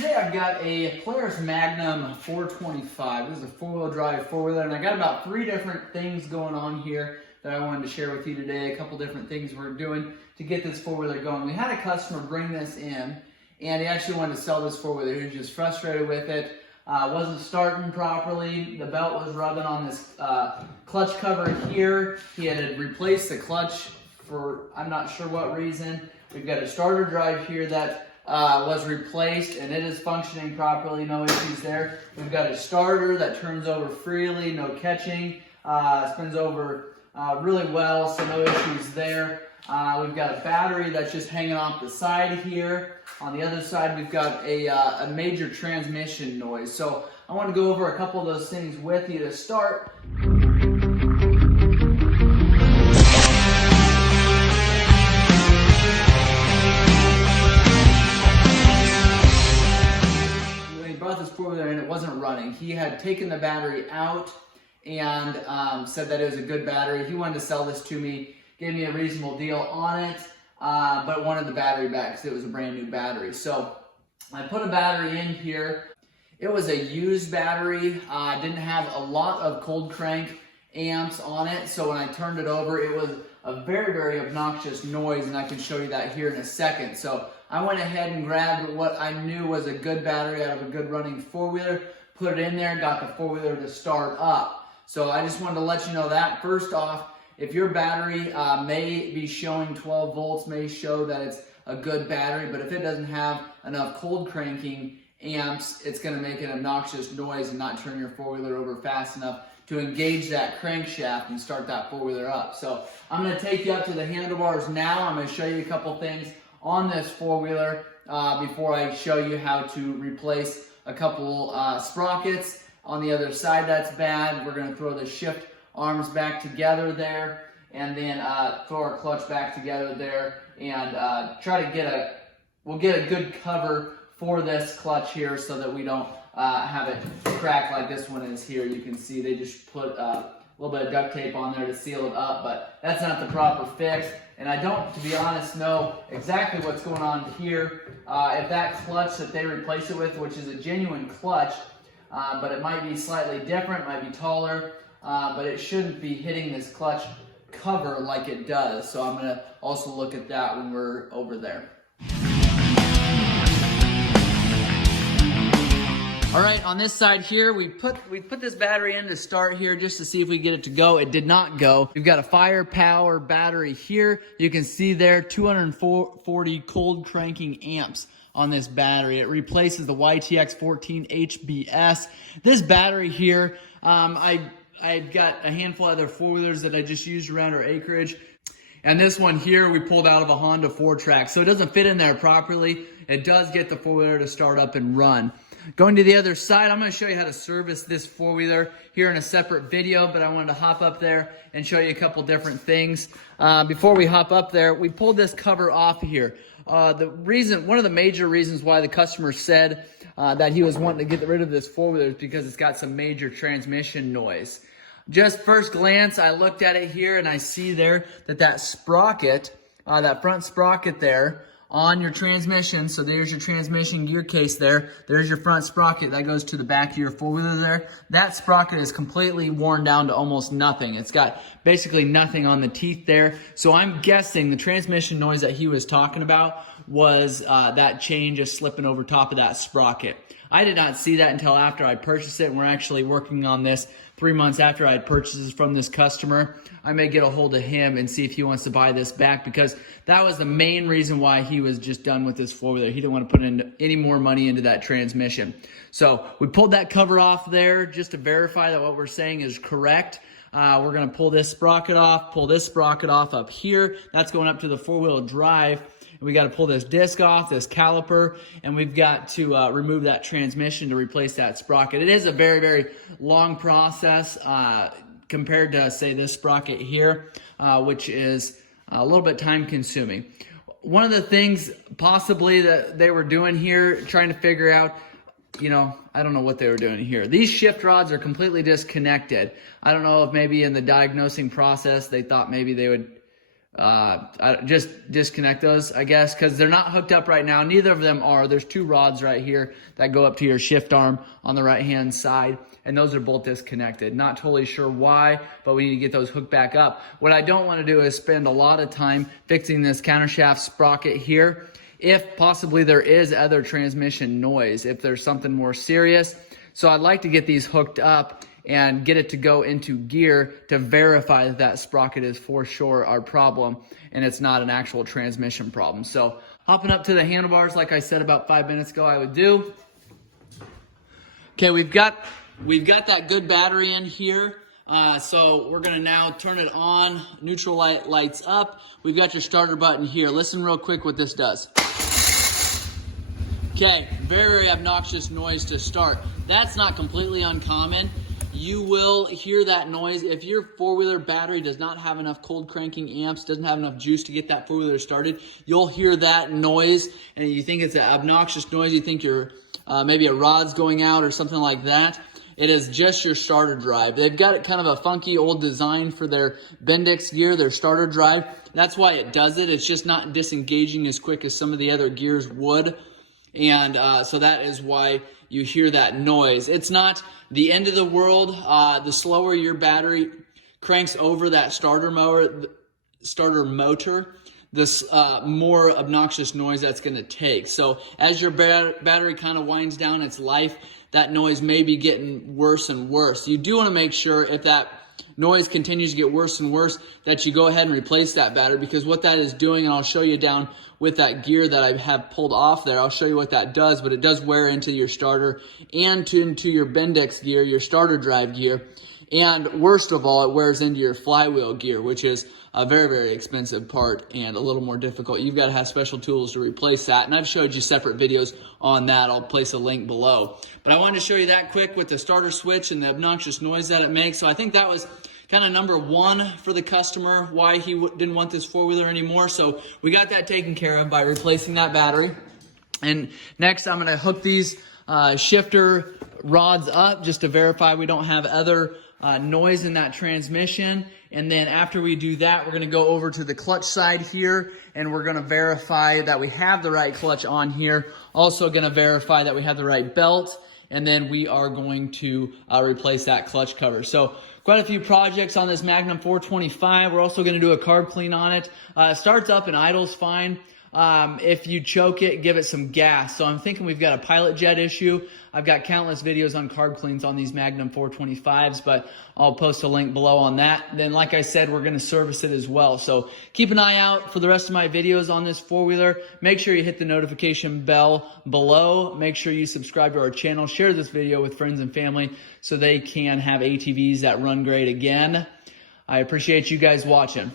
today I've got a Polaris Magnum 425. This is a four-wheel drive four-wheeler, and I got about 3 different things going on here that I wanted to share with you today. A couple different things we're doing to get this four-wheeler going. We had a customer bring this in, and he actually wanted to sell this four-wheeler. He was just frustrated with it. Wasn't starting properly. The belt was rubbing on this clutch cover here. He had to replace the clutch for I'm not sure what reason. We've got a starter drive here that was replaced, and it is functioning properly, no issues there. We've got a starter that turns over freely, no catching, spins over really well, so no issues there. We've got a battery that's just hanging off the side here. On the other side, we've got a major transmission noise. So I want to go over a couple of those things with you to start. This four-wheeler and it wasn't running. He had taken the battery out and said that it was a good battery. He wanted to sell this to me, gave me a reasonable deal on it, but wanted the battery back because it was a brand new battery. So I put a battery in here. It was a used battery. Didn't have a lot of cold crank amps on it, so when I turned it over, it was a very, very obnoxious noise, and I can show you that here in a second. So I went ahead and grabbed what I knew was a good battery out of a good running four-wheeler, put it in there, got the four-wheeler to start up. So I just wanted to let you know that. First off, if your battery may be showing 12 volts, may show that it's a good battery, but if it doesn't have enough cold cranking amps, it's going to make an obnoxious noise and not turn your four-wheeler over fast enough to engage that crankshaft and start that four-wheeler up. So I'm going to take you up to the handlebars now. I'm going to show you a couple things on this four-wheeler before I show you how to replace a couple sprockets. On the other side that's bad. We're going to throw the shift arms back together there, and then throw our clutch back together there, and try to we'll get a good cover for this clutch here so that we don't have it crack like this one is here. You can see they just put a little bit of duct tape on there to seal it up, but that's not the proper fix. And I don't, to be honest, know exactly what's going on here. If that clutch that they replace it with, which is a genuine clutch, but it might be slightly different, might be taller, but it shouldn't be hitting this clutch cover like it does. So I'm going to also look at that when we're over there. All right, on this side here, we put this battery in to start here just to see if we get it to go. It did not go. We've got a firepower battery here. You can see there 240 cold cranking amps on this battery. It replaces the YTX 14 HBS. This battery here, I've got a handful of other four-wheelers that I just used around our acreage. And this one here, we pulled out of a Honda 4-track. So it doesn't fit in there properly. It does get the four-wheeler to start up and run. Going to the other side, I'm going to show you how to service this four-wheeler here in a separate video, but I wanted to hop up there and show you a couple different things. Before we hop up there, we pulled this cover off of here. One of the major reasons why the customer said that he was wanting to get rid of this four-wheeler is because it's got some major transmission noise. Just first glance, I looked at it here and I see there that sprocket, that front sprocket there, on your transmission, so there's your transmission gear case there. There's your front sprocket that goes to the back of your four-wheeler there. That sprocket is completely worn down to almost nothing. It's got basically nothing on the teeth there. So I'm guessing the transmission noise that he was talking about was that chain just slipping over top of that sprocket. I did not see that until after I purchased it, and we're actually working on this 3 months after I had purchased this from this customer. I may get a hold of him and see if he wants to buy this back, because that was the main reason why he was just done with this four-wheeler. He didn't want to put in any more money into that transmission. So we pulled that cover off there just to verify that what we're saying is correct. We're going to pull this sprocket off, pull this sprocket off up here. That's going up to the four-wheel drive. We got to pull this disc off, this caliper, and we've got to remove that transmission to replace that sprocket. It is a very, very long process compared to, say, this sprocket here, which is a little bit time consuming. One of the things possibly that they were doing here, trying to figure out, I don't know what they were doing here. These shift rods are completely disconnected. I don't know if maybe in the diagnosing process they thought maybe they would just disconnect those, I guess, because they're not hooked up right now. Neither of them are. There's two rods right here that go up to your shift arm on the right hand side, and those are both disconnected. Not totally sure why, but we need to get those hooked back up. What I don't want to do is spend a lot of time fixing this countershaft sprocket here if possibly there is other transmission noise, if there's something more serious. So I'd like to get these hooked up and get it to go into gear to verify that that sprocket is for sure our problem and it's not an actual transmission problem. So hopping up to the handlebars, like I said about 5 minutes ago I would do. Okay, we've got that good battery in here. So we're gonna now turn it on, neutral lights up. We've got your starter button here. Listen real quick what this does. Okay, very obnoxious noise to start. That's not completely uncommon. You will hear that noise if your four-wheeler battery does not have enough cold cranking amps, doesn't have enough juice to get that four-wheeler started. You'll hear that noise and you think it's an obnoxious noise. You think you're maybe a rod's going out or something like that. It is just your starter drive. They've got kind of a funky old design for their Bendix gear, their starter drive. That's why it does it. It's just not disengaging as quick as some of the other gears would. And so that is why you hear that noise. It's not the end of the world. The slower your battery cranks over that starter motor, the more obnoxious noise that's going to take. So as your battery kind of winds down its life, that noise may be getting worse and worse. You do want to make sure if that noise continues to get worse and worse that you go ahead and replace that battery, because what that is doing, and I'll show you down with that gear that I have pulled off there, I'll show you what that does, but it does wear into your starter and into your Bendix gear, your starter drive gear. And worst of all, it wears into your flywheel gear, which is a very, very expensive part and a little more difficult. You've got to have special tools to replace that. And I've showed you separate videos on that. I'll place a link below. But I wanted to show you that quick with the starter switch and the obnoxious noise that it makes. So I think that was kind of number one for the customer, why he didn't want this four-wheeler anymore. So we got that taken care of by replacing that battery. And next I'm going to hook these shifter rods up just to verify we don't have other noise in that transmission. And then after we do that, we're going to go over to the clutch side here and we're going to verify that we have the right clutch on here. Also going to verify that we have the right belt, and then we are going to replace that clutch cover. So quite a few projects on this Magnum 425. We're also going to do a carb clean on it. Starts up and idles fine. If you choke it, give it some gas. So I'm thinking we've got a pilot jet issue. I've got countless videos on carb cleans on these Magnum 425s, but I'll post a link below on that. Then, like I said, we're going to service it as well. So keep an eye out for the rest of my videos on this four-wheeler. Make sure you hit the notification bell below. Make sure you subscribe to our channel. Share this video with friends and family so they can have ATVs that run great again. I appreciate you guys watching.